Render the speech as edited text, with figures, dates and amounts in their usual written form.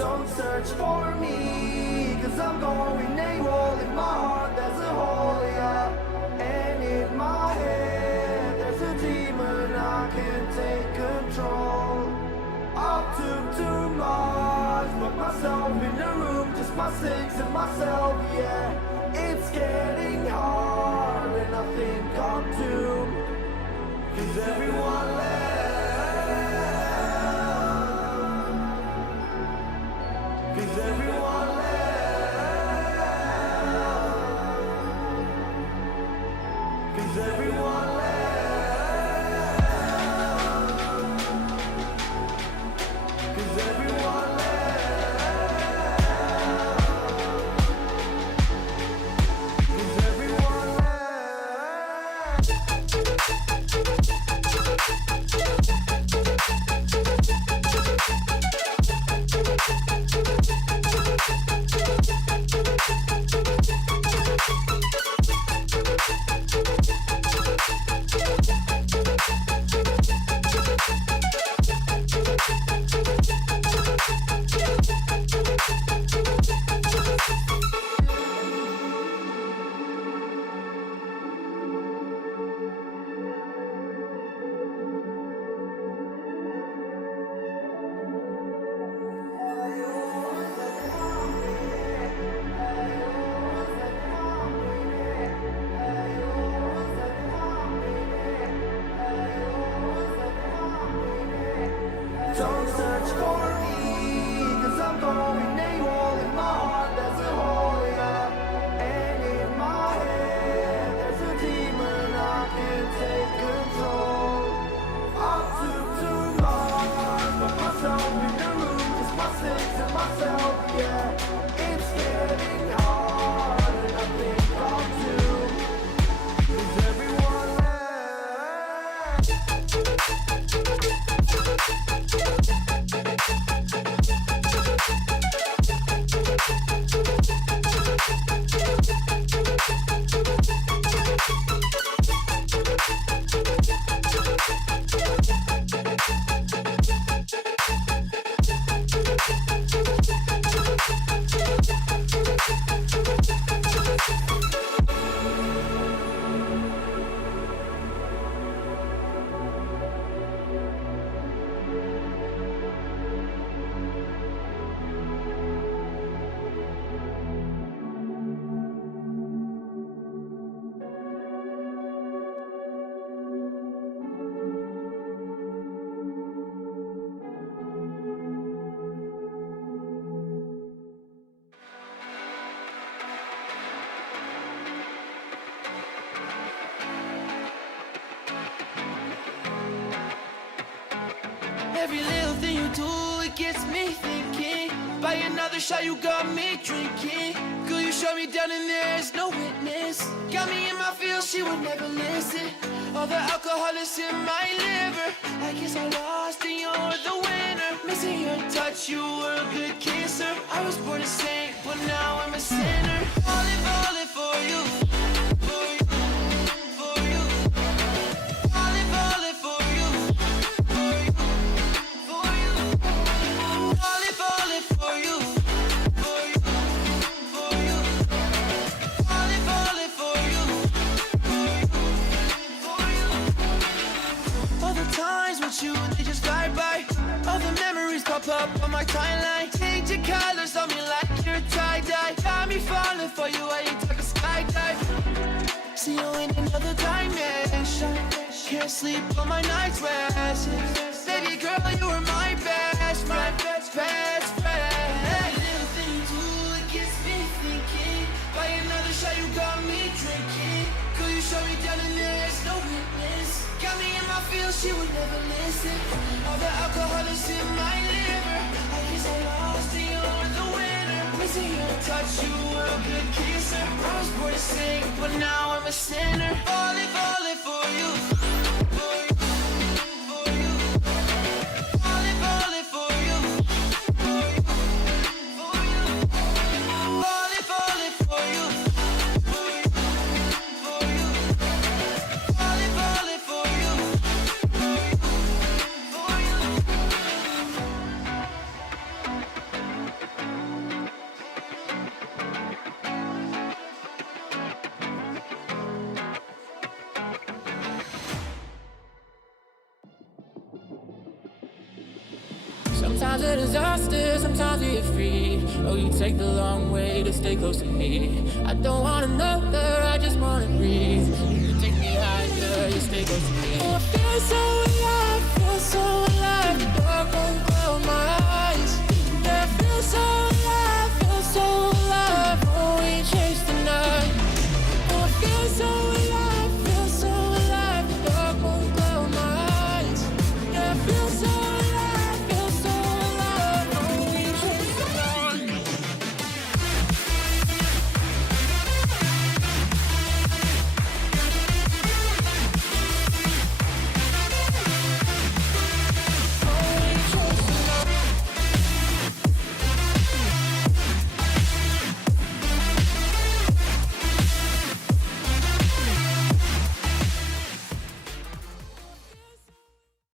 Don't search for me, cause I'm going AWOL. In my heart there's a hole, yeah. And in my head there's a demon, I can't take control. I took too much, put myself in the room, just my six and myself, yeah. It's getting hard and I think I'm doomed, cause everyone left, cause everyone left, cause everyone left. Don't search for me, cause I'm going AWOL. In my heart there's a hole, yeah. And in my head there's a demon, I can't take control. I took too much, put myself in the room, just my six and myself, yeah. It's getting hard and I think I'm doomed, cause everyone left. Every little thing you do, it gets me thinking. By another shot, you got me drinking. Girl, you shut me down and there's no witness. Got me in my feels, she would never listen. All the alcohol is in my liver. I guess I lost and you're the winner. Missing your touch, you were a good kisser. I was born a saint, but now I'm a sinner. Falling for you, for you, for you. Falling for you, for you, for you. Falling for you, for you, for you. Falling for you, for you, for you. All the times with you, they just fly by. All the memories pop up on my timeline. Change your colors on me like you're tie-dye. Got me falling for you while you take a skydive. See you in another dimension. Can't sleep on my night's rest. Baby girl, you were my best friend, best friend. Every little thing you do, it gets me thinking. By another shot, you got me drinking. Could you shut me down and there's no witness? Got me in my feels, she would never listen. All the alcohol is in my liver. I guess I lost and you're the winner. Missing your touch, you were a good kisser. I was born to sing, but now I'm a sinner. Falling for you, for you, for you. Falling for you, for you, for you. Falling for you, for you, for you. Falling for you, for you, for you. Sometimes a disaster, sometimes we get free. Oh, you take the long way to stay close to me. I don't want another, I just wanna breathe. You take me higher, you stay close to me.